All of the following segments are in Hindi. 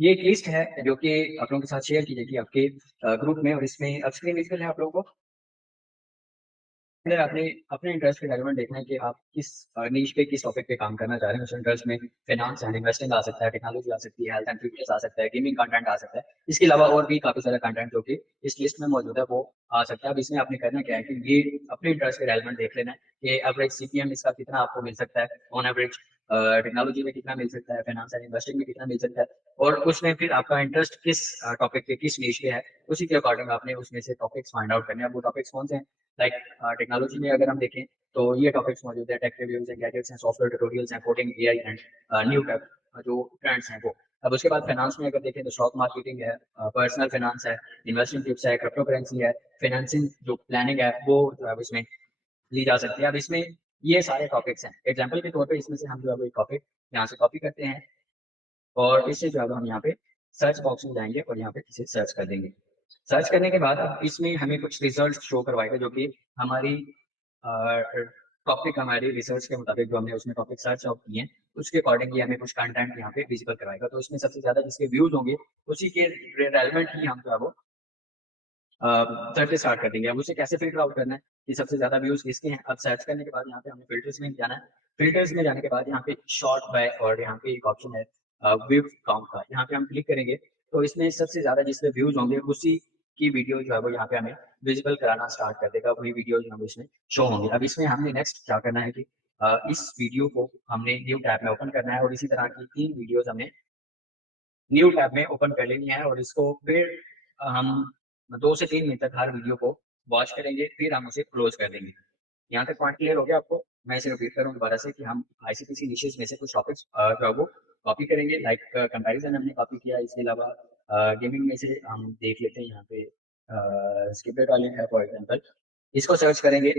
ये एक लिस्ट है जो कि आप लोगों के साथ शेयर की जाएगी आपके ग्रुप में, और इसमें अब स्क्रीन विजिबल है आप लोगों को। अगर आपने अपने इंटरेस्ट के रेलेवेंट देखना है कि आप किस नीश पे, किस टॉपिक पे काम करना चाह रहे हैं। उस इंटरेस्ट में फाइनेंस एंड इन्वेस्टिंग आ सकता है, टेक्नोलॉजी आ सकती है, हेल्थ एंड फिटनेस आ सकता है, गेमिंग कंटेंट आ सकता है। इसके अलावा और भी काफी सारा कंटेंट जो कि इस लिस्ट में मौजूद है वो आ सकता है। अब इसमें आपने करना क्या है कि ये अपने इंटरेस्ट के रेलेवेंट देख लेना है कि एवरेज सीपीएम इसका कितना आपको मिल सकता है ऑन एवरेज, टेक्नोलॉजी में कितना मिल सकता है, फाइनेंस एंड इन्वेस्टिंग में कितना मिल सकता है, और उसमें फिर आपका इंटरेस्ट किस टॉपिक पे, किस नीश पे है, उसी के अकॉर्डिंग आपने उसमें से टॉपिक्स फाइंड आउट करने हैं। अब वो टॉपिक्स कौन से हैं? लाइक टेक्नोलॉजी में अगर हम देखें तो ये टॉपिक्स मौजूद है, टेक रिव्यूज हैं, गैजेट्स हैं, सॉफ्टवेयर ट्यूटोरियल्स हैं, coding, AI and new take जो ट्रेंड्स हैं वो। अब उसके बाद फाइनेंस में अगर देखें तो स्टॉक मार्केटिंग है, पर्सनल फाइनेंस है, इन्वेस्टिंग टिप्स है, क्रिप्टो करेंसी है, फाइनेंसिंग जो प्लानिंग है वो जो है इसमें ली जा सकती है। अब इसमें ये सारे टॉपिक्स हैं। एग्जाम्पल के तौर पर इसमें से हम जो है एक टॉपिक यहाँ से कॉपी करते हैं और इससे जो है हम यहाँ पे सर्च बॉक्स में जाएंगे और यहाँ पे इसे सर्च कर देंगे। सर्च करने के बाद अब इसमें हमें कुछ रिजल्ट शो करवाएगा जो कि हमारी टॉपिक, हमारी रिसर्च के मुताबिक जो हमने उसमें टॉपिक सर्च आउट किए हैं उसके अकॉर्डिंगली हमें कुछ कंटेंट यहाँ पे विजिबल करवाएगा। तो उसमें सबसे ज्यादा जिसके व्यूज होंगे उसी के रेलेवेंट ही हम जो है वो सर्च स्टार्ट कर देंगे। अब उसे कैसे फिल्टर आउट करना है कि सबसे ज्यादा व्यूज किसके हैं। अब सर्च करने के बाद यहाँ पे हमें फिल्टर्स में जाना है। फिल्टर्स में जाने के बाद यहाँ पे शॉर्ट बाय, और यहाँ पे एक ऑप्शन है व्यू काउंट का, यहाँ पे हम क्लिक करेंगे तो इसमें सबसे ज्यादा जिसपे व्यूज होंगे उसी की वीडियो जो है वो यहाँ पे हमें विजिबल कराना स्टार्ट कर देगा। वही वीडियो जो है इसमें शो होंगे। अब इसमें हमने नेक्स्ट क्या करना है कि इस वीडियो को हमने न्यू टैब में ओपन करना है और इसी तरह की 3 वीडियोस हमने न्यू टैब में ओपन कर लेनी है, और इसको फिर हम 2 से 3 मिनट तक हर वीडियो को वॉच करेंगे, फिर हम उसे क्लोज कर देंगे। यहाँ तक पॉइंट क्लियर हो गया आपको? मैं इसे रिपीट करूँ दोबारा से कि हम आईसीपीसी निशेस में से कुछ टॉपिक्स जो है वो कॉपी करेंगे। लाइक कंपैरिजन हमने कॉपी किया, इसके अलावा गेमिंग में से हम देख लेते हैं यहाँ पे स्किपेट वाले है फॉर एग्जाम्पल, इसको सर्च करेंगे।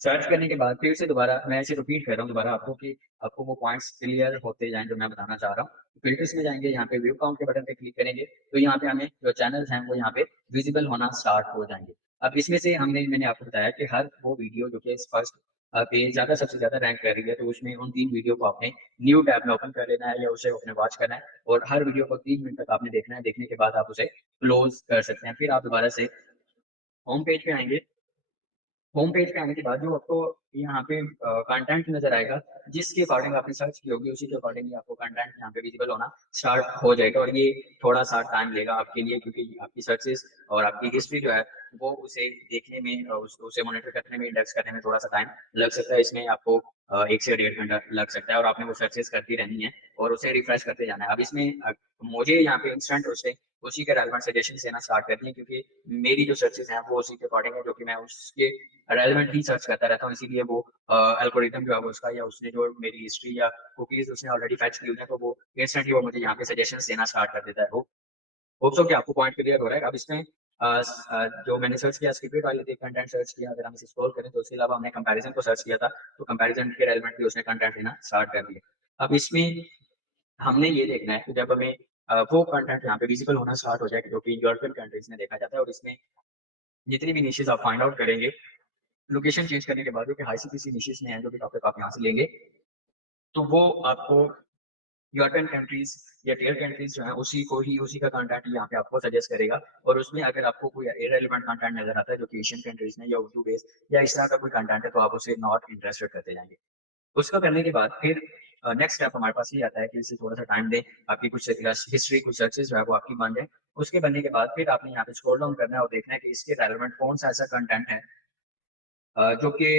सर्च करने के बाद फिर से दोबारा मैं इसे रिपीट कर रहा हूँ दोबारा आपको कि आपको वो पॉइंट्स क्लियर होते जाएं जो मैं बताना चाह रहा हूँ। फिल्टर्स में जाएंगे, यहाँ पे व्यू काउंट के बटन पे क्लिक करेंगे तो यहाँ पे हमें जो चैनल्स हैं वो यहाँ पे विजिबल होना स्टार्ट हो जाएंगे। अब इसमें से मैंने आपको बताया कि हर वो वीडियो जो कि फर्स्ट पे ज्यादा सबसे ज्यादा रैंक कर रही है तो उसमें उन 3 वीडियो को आपने न्यू टैब में ओपन कर लेना है या उसे अपने वॉच करना है, और हर वीडियो को 3 मिनट तक आपने देखना है। देखने के बाद आप उसे क्लोज कर सकते हैं। फिर आप दोबारा से होम पेज पे आएंगे। होम पेज पे आने के बाद जो आपको यहाँ पे कंटेंट नजर आएगा, जिसके अकॉर्डिंग आपने सर्च की होगी उसी के अकॉर्डिंग आपको कंटेंट यहाँ पे विजिबल होना स्टार्ट हो जाएगा। और ये थोड़ा सा टाइम लेगा आपके लिए, क्योंकि आपकी सर्चेस और आपकी हिस्ट्री जो है वो उसे देखने में, उसे मॉनिटर करने में, इंडेक्स करने में थोड़ा सा टाइम लग सकता है। इसमें आपको 1 से 1.5 घंटा लग सकता है, और आपने वो सर्चेस करती रहनी है और उसे रिफ्रेश करते जाना है। अब इसमें मुझे यहाँ पे इंस्टेंट उसी के रेलेवेंट सजेशन देना स्टार्ट करती है, क्योंकि मेरी जो सर्चेस हैं वो उसी के अकॉर्डिंग है जो कि मैं उसके रेलेवेंट ही सर्च करता रहता हूँ। इसीलिए वो एल्गोरिथम जो है वो उसका, या उसने जो मेरी हिस्ट्री या कुकीज उसने ऑलरेडी फैच की हुई है तो वो इंस्टेंटली वो मुझे यहाँ पे सजेशंस देना स्टार्ट कर देता है। वो होप सो कि आपको पॉइंट क्लियर हो रहा है। अब इसमें जो मैंने सर्च किया स्किपेट वाले थे कंटेंट सर्च किया, अगर हम इसे स्क्रॉल करें तो उसके अलावा हमने कंपैरिजन को सर्च किया था तो कंपैरिजन के रेलेवेंट भी उसने कंटेंट देना स्टार्ट कर दिया। अब इसमें हमने ये देखना है कि जब हमें वो कंटेंट यहाँ पे विजिबल होना स्टार्ट हो जाए जो कि यूरोपियन कंट्रीज में देखा जाता है, और इसमें जितनी भी निशेज आप फाइंड आउट करेंगे लोकेशन चेंज करने के बाद जो कि आईसीपीसी निशेस में है, जो भी टॉपिक आप यहाँ से लेंगे तो वो आपको यूरोपियन कंट्रीज या टियर कंट्रीज जो है उसी को ही, उसी का कंटेंट यहाँ पे आपको सजेस्ट करेगा। और उसमें अगर आपको कोई इरेलीवेंट कंटेंट नजर आता है जो कि एशियन कंट्रीज में या उर्दू बेस्ड या इस तरह का कोई कंटेंट है तो आप उसे नॉट इंटरेस्टेड करते जाएंगे। उसका करने के बाद फिर नेक्स्ट स्टेप हमारे पास ये आता है कि इसे थोड़ा सा टाइम दें, आपकी कुछ हिस्ट्री, कुछ सर्चेज जो है वो आपकी बन जाए। उसके बनने के बाद फिर आपने यहाँ पे स्क्रॉल डाउन करना है और देखना है कि इसके रेलेवेंट कौन सा ऐसा कंटेंट है जो कि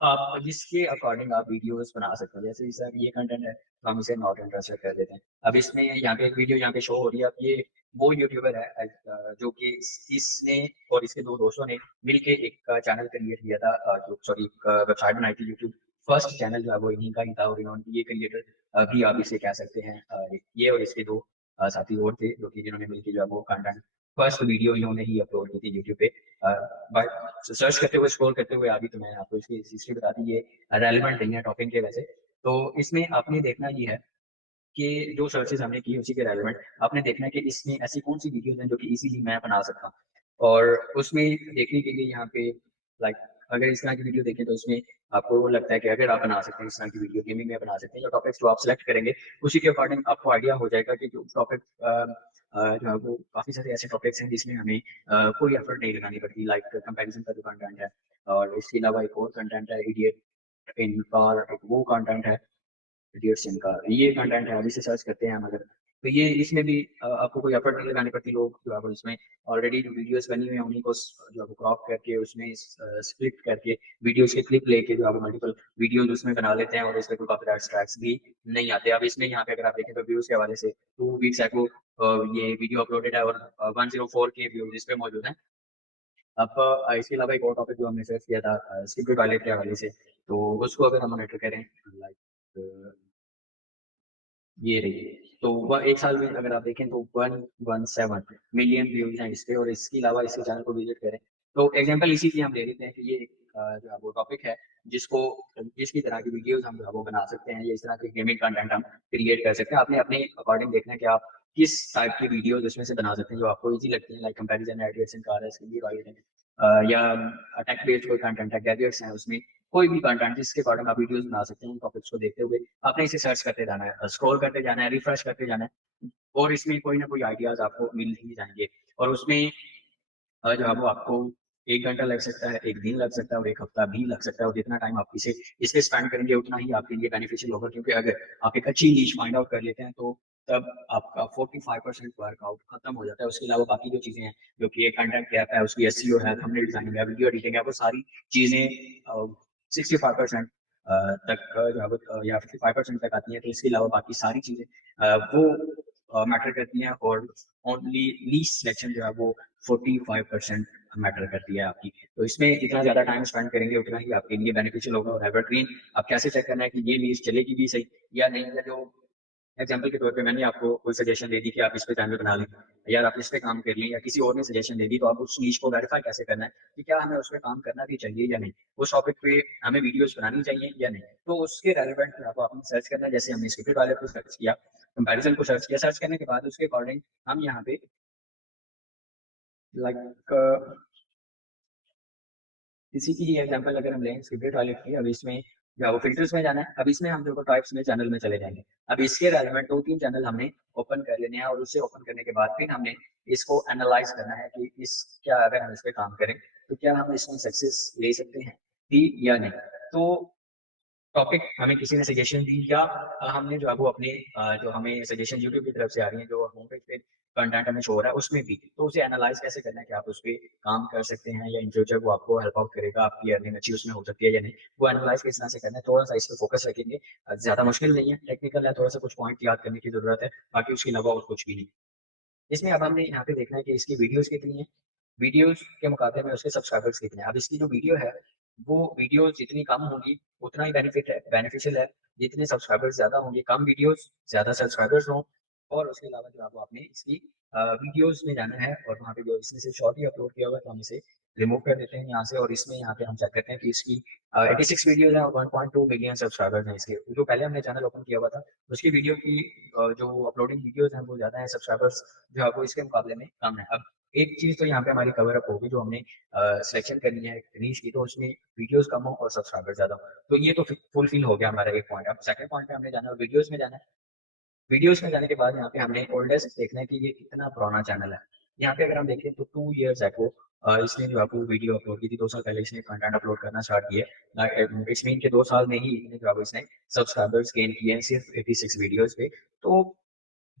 आप जिसके अकॉर्डिंग आप वीडियोस बना सकते हो। जैसे सर ये कंटेंट है तो हम इसे नॉट इंटरेस्टेड कर देते हैं। अब इसमें यहाँ पे एक वीडियो यहाँ पे शो हो रही है। अब ये वो यूट्यूबर है जो कि इसने और इसके 2 दोस्तों ने मिलके एक चैनल क्रिएट किया था, जो सॉरी वेबसाइट बनाई थी। यूट्यूब फर्स्ट चैनल जो है वो इन्हीं का ही था, और इन्होंने ये क्रिएटर भी आप इसे कह सकते हैं। ये और इसके 2 साथी और थे जो कि जिन्होंने मिलकर जो है वो कंटेंट फर्स्ट वीडियो इन्होंने ही अपलोड की थी यूट्यूब पे। सर्च करते हुए, स्क्रॉल करते हुए अभी तो मैंने आपको इसकी हिस्ट्री बता दी, ये रेलेवेंट नहीं है टॉपिक के वैसे। तो इसमें आपने देखना ये है कि जो सर्चेज हमने की उसी के रेलेवेंट आपने देखना है कि इसमें ऐसी कौन सी वीडियोज हैं जो कि इजीली मैं बना सकता हूँ। और उसमें देखने के लिए यहाँ पे लाइक अगर इस तरह की वीडियो देखें तो इसमें आपको वो लगता है कि अगर आप बना सकते हैं इस तरह की वीडियो, गेमिंग में बना सकते हैं, या टॉपिक्स जो आप सिलेक्ट करेंगे उसी के अकॉर्डिंग आपको आइडिया हो जाएगा कि जो टॉपिक जो है वो काफ़ी सारे ऐसे टॉपिक्स हैं जिसमें हमें कोई एफर्ट नहीं लगानी पड़ती, लाइक कंपैरिजन का जो कंटेंट है, और इसके अलावा एक और कंटेंट है इडियट इन कार, एक वो कंटेंट है इडियट्स इन कार, ये कंटेंट है, अभी से सर्च करते हैं हम अगर, तो ये इसमें भी आपको कोई एफर्ट नहीं लगानी पड़ती। लोग जो है वो इसमें ऑलरेडी जो वीडियोस बनी हुई हैं उन्हीं को जो है वो क्रॉप करके उसमें स्प्लिट करके वीडियोस के क्लिप लेके जो है वो मल्टीपल वीडियोस उसमें बना लेते हैं, और इसमें कोई कॉपीराइट स्ट्राइक्स भी नहीं आते। अब इसमें यहाँ पे अगर आप देखें तो व्यूज के हवाले से 2 वीक्स को ये वीडियो अपलोडेड है और 104 के व्यूज इस पे मौजूद हैं। अब इसके अलावा एक और टॉपिक जो हमने सर्च किया था स्क्रिप्टेड टॉयलेट के हवाले से, तो उसको अगर हम मॉनिटर करें, लाइक ये रही, तो वह 1 साल में अगर आप देखें तो 117 मिलियन व्यूज़ हैं इसपे, और इसके अलावा इसी चैनल को विज़िट करें। तो एग्ज़ाम्पल इसी की हम ले लेते हैं कि ये एक जो है वो टॉपिक है जिसको जिसकी तरह की वीडियोज़ हम जो है वो बना सकते हैं, या इस तरह के गेमिंग कंटेंट हम क्रिएट कर सकते हैं। आपने अपने अकॉर्डिंग देखना है कि आप किस टाइप की वीडियोज़ उसमें से बना सकते हैं जो आपको ईज़ी लगती है, like comparison edits and car है, या टेक बेस्ड कोई कंटेंट है, गैजेट्स हैं उसमें, कोई भी कंटेंट जिसके अकॉर्डिंग आप वीडियोज़ बना सकते हैं, उन टॉपिक्स को देखते हुए आपने इसे सर्च करते जाना है, स्क्रॉल करते जाना है, रिफ्रेश करते जाना है, और इसमें कोई ना कोई आइडियाज़ आपको मिल ही जाएँगे। और उसमें जो है वो आपको 1 घंटा लग सकता है, 1 दिन लग सकता है और 1 हफ्ता भी लग सकता है, और जितना टाइम आप इसे स्पेंड करेंगे उतना ही आपके लिए बेनिफिशियल होगा, क्योंकि अगर आप एक अच्छी नीश फाइंड आउट कर लेते हैं तो तब आपका 45% वर्कआउट खत्म हो जाता है। उसके अलावा बाकी जो चीज़ें हैं, जो कि एक कंटेंट गैप है, उसकी एसईओ है, थंबनेल डिज़ाइनिंग है, वीडियो एडिटिंग है, वो सारी चीज़ें 65% तक जो है वो या 55% तक आती हैं। तो इसके अलावा बाकी सारी चीज़ें वो मैटर करती हैं, और ओनली नीश सिलेक्शन जो है वो 45% मैटर करती है आपकी। तो इसमें जितना ज़्यादा टाइम स्पेंड करेंगे उतना ही आपके लिए बेनिफिशियल होगा। और एवरग्रीन अब कैसे चेक करना है कि ये नीश चलेगी भी सही या नहीं, या जो एग्जाम्पल के तौर पे मैंने आपको कोई सजेशन दे दी कि आप इस पे चैनल बना लें, या आप इस पे काम कर लें, या किसी और ने सजेशन दे दी, तो आप उस नीश को वेरीफाई कैसे करना है कि क्या हमें उस पे काम करना भी चाहिए या नहीं, उस टॉपिक पे हमें वीडियोस बनानी चाहिए या नहीं। तो उसके रेलेवेंट आपको आपने सर्च करना है, जैसे हमने स्क्रिप्टेड वाले को सर्च किया, कंपैरिजन को सर्च किया, सर्च करने के बाद उसके अकॉर्डिंग हम यहाँ पे लाइक इसी की ही एग्जांपल अगर हम लें स्क्रिप्टेड टॉयलेट की, अब इसमें जो है वो फ़िल्टर्स में जाना है। अब इसमें हम देखो टाइप्स में चैनल में चले जाएँगे। अब इसके रेलेवेंट 2-3 चैनल हमने ओपन कर लेने हैं, और उसे ओपन करने के बाद फिर हमने इसको एनालाइज़ करना है कि इस क्या अगर हम इस पे काम करें, तो क्या हम इसमें सक्सेस ले सकते हैं भी या नहीं। तो टॉपिक हमें किसी ने सजेशन दी, या हमने जो है वो अपने जो हमें सजेशन यूट्यूब की तरफ से आ रही है, जो होम पेज पे कंटेंट हमें शो हो रहा है उसमें भी, तो उसे एनालाइज़ कैसे करना है कि आप उस पे काम कर सकते हैं, या इन फ्यूचर वो आपको हेल्प आउट करेगा, आपकी अर्निंग अच्छी उसमें हो सकती है या नहीं, वो एनालाइज़ किस तरह से करना है, थोड़ा-सा इस पे फोकस रखेंगे। ज़्यादा मुश्किल नहीं है, टेक्निकल है, थोड़ा-सा कुछ पॉइंट याद करने की ज़रूरत है, बाकी उसके अलावा और कुछ भी नहीं। इसमें अब हमने यहाँ पे देखना है कि इसकी वीडियोज़ कितनी हैं, वीडियोज़ के मुकाबले में उसके सब्सक्राइबर्स कितने हैं। अब इसकी जो वीडियो है, वो वीडियो जितनी कम होगी, उतना ही बेनिफिशियल है। जितने सब्सक्राइबर्स ज़्यादा होंगे, कम वीडियोज़, ज़्यादा सब्सक्राइबर्स हों, और उसके अलावा जो है वो आपने इसकी वीडियोज़ में जाना है, और वहाँ पे जो इसने सिर्फ शॉर्ट ही अपलोड किया हुआ है, तो हम इसे रिमूव कर देते हैं यहाँ से, और इसमें यहाँ पे हम चेक करते हैं कि इसकी 86 वीडियोज़ हैं और 1.2 मिलियन सब्सक्राइबर्स हैं इसके। जो पहले हमने चैनल ओपन किया हुआ था, उसकी वीडियो की जो अपलोडिंग वीडियोज़ हैं वो ज़्यादा है, सब्सक्राइबर्स जो है वो इसके मुकाबले में कम है। अब एक चीज़ तो यहाँ पे हमारी कवर अप होगी, जो हमने सिलेक्शन करनी है रीच की, तो उसमें वीडियोज़ कम हो और सब्सक्राइबर ज़्यादा हो। तो ये तो फुलफिल हो गया हमारा एक पॉइंट। अब सेकंड पॉइंट पे हमने जाना है, वीडियोज़ में जाना है। वीडियोज़ में जाने के बाद यहाँ पे हमने ओल्डेस्ट देखना है कि ये कितना पुराना चैनल है। यहाँ पे अगर हम देखें तो 2 इयर्स एगो इसने जो है वो वीडियो अपलोड की थी, 2 साल पहले इसने कंटेंट अपलोड करना स्टार्ट किया है। इट्स मीन के 2 साल में ही इतने जो है वो इसने सब्सक्राइबर्स गेन किए हैं सिर्फ 86 वीडियोज़ पे। तो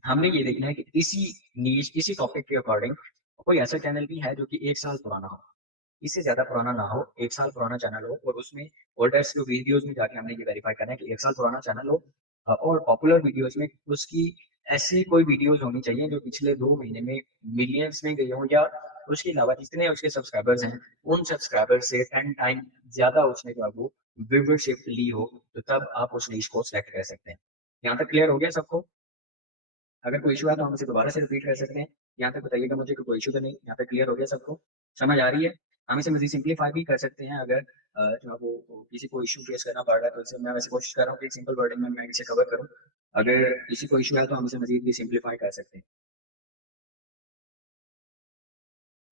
हमने ये देखना है कि इसी नीश, इसी टॉपिक के अकॉर्डिंग कोई ऐसा चैनल भी है जो कि 1 साल पुराना हो। इससे ज़्यादा पुराना ना हो, 1 साल पुराना चैनल हो, और उसमें ओल्डेस्ट जो वीडियोज़ में जाके हमने ये वेरीफ़ाई करना है कि 1 साल पुराना चैनल हो, और पॉपुलर वीडियोज़ में उसकी ऐसी कोई वीडियोज़ होनी चाहिए जो पिछले 2 महीने में मिलियंस में गई हों, या उसके अलावा जितने उसके सब्सक्राइबर्स हैं, उन सब्सक्राइबर से 10 टाइम ज़्यादा उसने जो है वो व्यूवरशिप ली हो, तो तब आप उस नीश को सेलेक्ट कर सकते हैं। यहाँ तक क्लियर हो गया सबको? अगर कोई इश्यू है तो हम इसे दोबारा से रिपीट कर सकते हैं। यहाँ तक बताइएगा मुझे कि कोई इश्यू तो नहीं, यहाँ पे क्लियर हो गया सबको? समझ आ रही है? हम इसे मज़ीद सिम्प्लीफाई भी कर सकते हैं, अगर जो है वो किसी को इश्यू फेस करना पड़ रहा है, तो इसे मैं वैसे कोशिश कर रहा हूँ कि एक सिंपल वर्डिंग में मैं इसे कवर करूँ। अगर किसी को इश्यू है तो हम इसे मज़ीद भी सिम्प्लीफाई कर सकते हैं।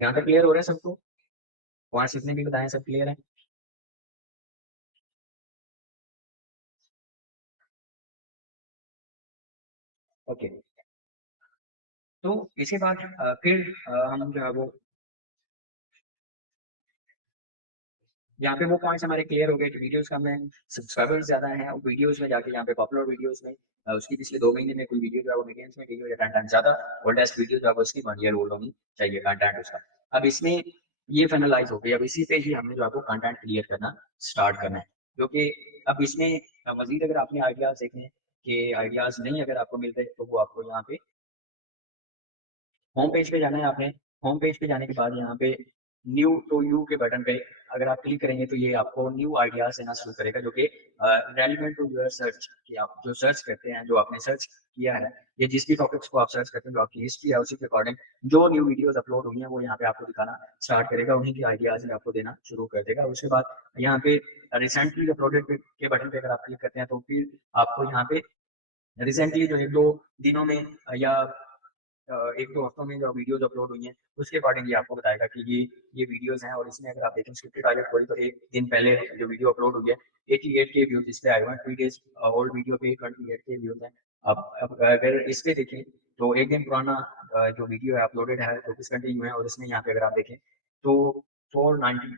यहाँ तक क्लियर हो रहा है सबको? पॉइंट्स जितने भी बताए सब क्लियर हैं? ओके, तो इसके बाद फिर हम जो है वो यहाँ पे वो पॉइंट्स हमारे क्लियर हो गए कि वीडियोज़ कम हैं, सब्सक्राइबर्स ज़्यादा हैं और वीडियोज़ में जाके यहाँ पे पॉपुलर वीडियोज़ में उसकी पिछले 2 महीने में कोई वीडियो जो है वो मिलियंस में गई हो या कंटेंट ज़्यादा, ओल्डेस्ट वीडियो जो है वो उसकी 1 ईयर ओल्ड होनी चाहिए कंटेंट उसका। अब इसमें ये फाइनलाइज़ हो गई, अब इसी पे ही हमने जो है वो कंटेंट क्रिएट करना स्टार्ट करना है। क्योंकि अब इसमें मज़ीद अगर आपने आइडियाज़ देखें कि आइडियाज़ नहीं अगर आपको मिल रहे, तो वो आपको यहाँ पे होम पेज पे जाना है आपने। होम पेज पे जाने के बाद यहाँ पे न्यू टू यू के बटन पे अगर आप क्लिक करेंगे तो ये आपको न्यू आइडियाज़ देना शुरू करेगा जो कि रेलेवेंट टू योर सर्च कि आप जो सर्च करते हैं, जो आपने सर्च किया है, ये जिस भी टॉपिक्स को आप सर्च करते हैं, जो आपकी हिस्ट्री है उसी के अकॉर्डिंग जो न्यू वीडियोज़ अपलोड हुई हैं वो यहाँ पे आपको दिखाना स्टार्ट करेगा, उन्हीं की आइडियाज़ ही आपको देना शुरू कर देगा। उसके बाद यहाँ पे रिसेंटली अपलोडेड के बटन पे अगर आप क्लिक करते हैं तो फिर आपको यहाँ पे रिसेंटली जो 1-2 दिनों में या 1-2 हफ्तों में जो वीडियोज़ अपलोड हुई हैं, उसके अकॉर्डिंग ये आपको बताएगा कि ये वीडियोज़ हैं और इसमें अगर आप देखें स्क्रिप्टेड आगे थोड़ी तो 1 दिन पहले जो वीडियो अपलोड हुई है, 88 के व्यूज़ इस पे आए हुए हैं, 3 डेज़ ओल्ड वीडियो पे 28 के व्यूज़ हैं। अब अगर इस पे देखें तो 1 दिन पुराना जो वीडियो है अपलोडेड है, तो डिसकंटिन्यू है और इसमें यहाँ पे अगर आप देखें तो 490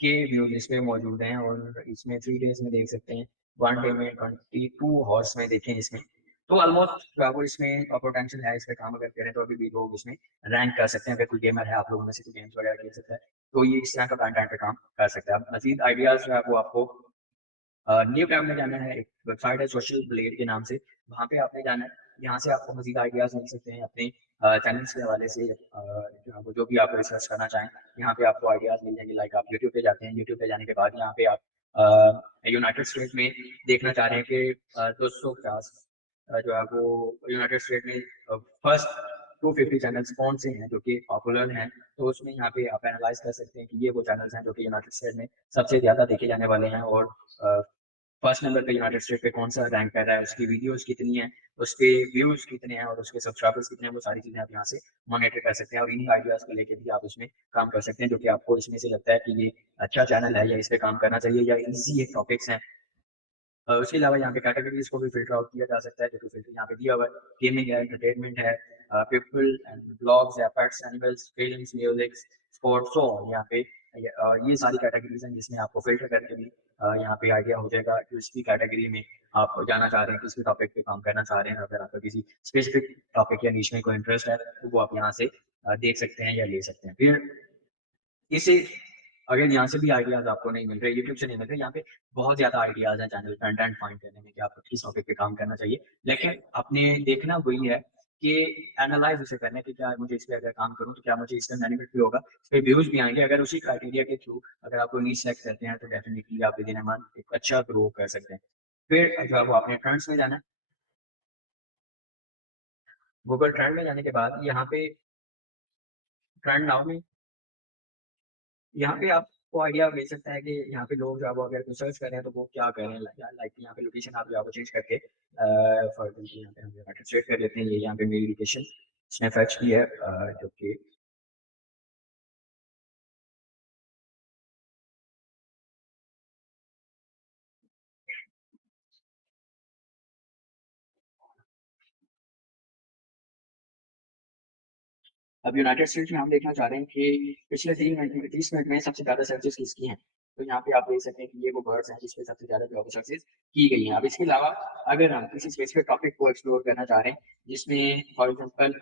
के व्यूज़ इस पे मौजूद हैं और इसमें 3 डेज़ में देख सकते हैं, 1 डे में 22 हॉर्स में देखें इसमें। तो ऑलमोस्ट जो है वो इसमें पोटेंशियल है, इस पे काम अगर करें तो अभी भी लोग इसमें रैंक कर सकते हैं। अगर कोई गेमर है, आप लोगों में से कोई गेम्स वगैरह खेल सकता है, तो ये इस तरह का कंटेंट पे काम कर सकता है। अब मज़ीद आइडियाज़ जो है वो आपको न्यू टैब में जाना है, एक वेबसाइट है सोशल ब्लेड के नाम से, वहाँ पे आपने जाना है। यहाँ से आपको मज़ीद आइडियाज़ मिल सकते हैं अपने चैनल्स के हवाले से जो है वो जो भी आप रिसर्च करना चाहें, यहाँ पे आपको आइडियाज़ मिल जाएँगे। लाइक आप यूट्यूब पे जाते हैं, यूट्यूब पे जाने के बाद यहाँ पे आप यूनाइटेड स्टेट में देखना चाह रहे हैं कि 250 जो है वो यूनाइटेड स्टेट में फर्स्ट 250 चैनल्स कौन से हैं जो कि पॉपुलर हैं, तो उसमें यहाँ पे आप एनालाइज़ कर सकते हैं कि ये वो चैनल्स हैं जो कि यूनाइटेड स्टेट में सबसे ज़्यादा देखे जाने वाले हैं और अ, फर्स्ट नंबर पे यूनाइटेड स्टेट पे कौन-सा रैंक कर रहा है, उसकी वीडियोज़ कितनी हैं, उसके व्यूज़ कितने हैं और उसके सब्सक्राइबर्स कितने हैं, वो सारी चीज़ें आप यहाँ से मॉनिटर कर सकते हैं और इन्हीं आइडियाज़ को लेके भी आप इसमें काम कर सकते हैं, जो कि आपको इसमें से लगता है कि ये अच्छा चैनल है या इस पे काम करना चाहिए या ईज़ी एक टॉपिक्स हैं। उसके अलावा यहाँ पे कैटेगरीज़ को भी फ़िल्टर आउट किया जा सकता है, जो कि फ़िल्टर यहाँ पे दिया हुआ है। गेमिंग है, एंटरटेनमेंट है, पीपल एंड ब्लॉग्स है, pets, animals, films, music, sports, so on यहाँ पे ये सारी कैटेगरीज़ हैं जिसमें आपको फ़िल्टर करके भी यहाँ पे आइडिया हो जाएगा कि उसकी कैटेगरी में आप जाना चाह रहे हैं, किस भी टॉपिक पे काम करना चाह रहे हैं। अगर आपका किसी स्पेसिफ़िक टॉपिक या निश में कोई इंटरेस्ट है, तो वो आप यहाँ से देख सकते हैं या ले सकते हैं। फिर इसे अगर यहाँ से भी आइडियाज़ आपको नहीं मिल रहे, यूट्यूब से नहीं मिल रहे, यहाँ पे बहुत ज़्यादा आइडियाज़ हैं चैनल कंटेंट फाइंड करने में कि आपको किस टॉपिक पे काम करना चाहिए। लेकिन आपने देखना वही है कि एनालाइज़ उसे करना है कि क्या मुझे इस पे अगर काम करूँ तो क्या मुझे इसका बेनिफिट भी होगा, इस पे व्यूज़ भी आएँगे। अगर उसी क्राइटेरिया के थ्रू अगर आप कोई नीश सेलेक्ट करते हैं तो डेफिनिटली आप विदिन अ मंथ एक अच्छा ग्रो कर सकते हैं। फिर जो है वो आपने ट्रेंड्स में जाना है। गूगल ट्रेंड में जाने के बाद यहाँ पे ट्रेंड नाउ में यहाँ पे आपको आइडिया मिल सकता है कि यहाँ पे लोग जो है वो अगर कुछ सर्च कर रहे हैं तो वो क्या कर रहे हैं लाइक यहाँ पे लोकेशन आप जो है वो चेंज करके फॉर एग्जाम्पल यहाँ पे हम यूनाइटेड स्टेट कर लेते हैं, ये यहाँ पे मेरी लोकेशन इसने फैच की है जो कि अब यूनाइटेड स्टेट्स में हम देखना चाह रहे हैं कि पिछले 3 मिनट में 30 मिनट में सबसे ज़्यादा सर्चेस किसकी हैं। तो यहाँ पे आप देख सकते हैं कि ये वो वर्ड्स हैं जिस पे सबसे ज़्यादा जॉब सर्चेस की गई हैं। अब इसके अलावा अगर हम किसी स्पेसिफिक टॉपिक को एक्सप्लोर करना चाह रहे हैं जिसमें फॉर एग्जाम्पल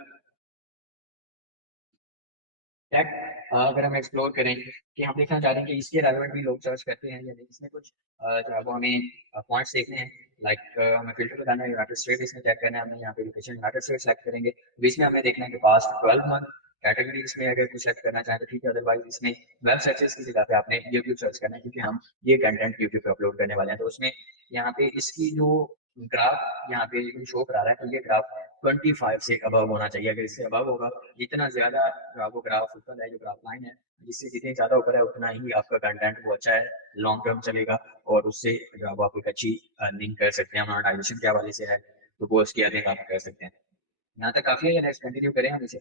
टेक अगर हम एक्सप्लोर करें कि हम देखना चाह रहे हैं कि इसके रेलेवेंट भी लोग सर्च करते हैं या नहीं, इसमें कुछ जो है वो हमें पॉइंट्स देखने हैं। लाइक हमें फ़िल्टर लगाना है यूनाइटेड स्टेट, इसमें चेक करना है, हमने यहाँ पे लोकेशन यूनाइटेड स्टेट सेलेक्ट करेंगे। अब इसमें हमें देखना है कि पास्ट 12 मंथ कैटेगरी इसमें अगर कुछ सेलेक्ट करना चाहें तो ठीक है, अदरवाइज़ इसमें वेब सर्चेज़ की जगह पे आपने यूट्यूब सर्च करना है क्योंकि हम ये कंटेंट यूट्यूब पे अपलोड करने वाले हैं। तो उसमें यहाँ पे इसकी जो ग्राफ यहाँ पे शो करा रहा है, तो ये ग्राफ 25 से अबव होना चाहिए। अगर इससे अबव होगा, जितना ज़्यादा जो आपको ग्राफ ऊपर है, जो ग्राफ लाइन है, जिससे जितने ज़्यादा ऊपर है उतना ही आपका कंटेंट वो अच्छा है, लॉन्ग टर्म चलेगा और उससे जो है वो आप एक अच्छी अर्निंग कर सकते हैं। मोनेटाइजेशन के हवाले से है, तो वो उसकी अर्निंग आप कर सकते हैं। यहाँ तक काफ़ी है या नेक्स्ट कंटिन्यू करें हम इसे?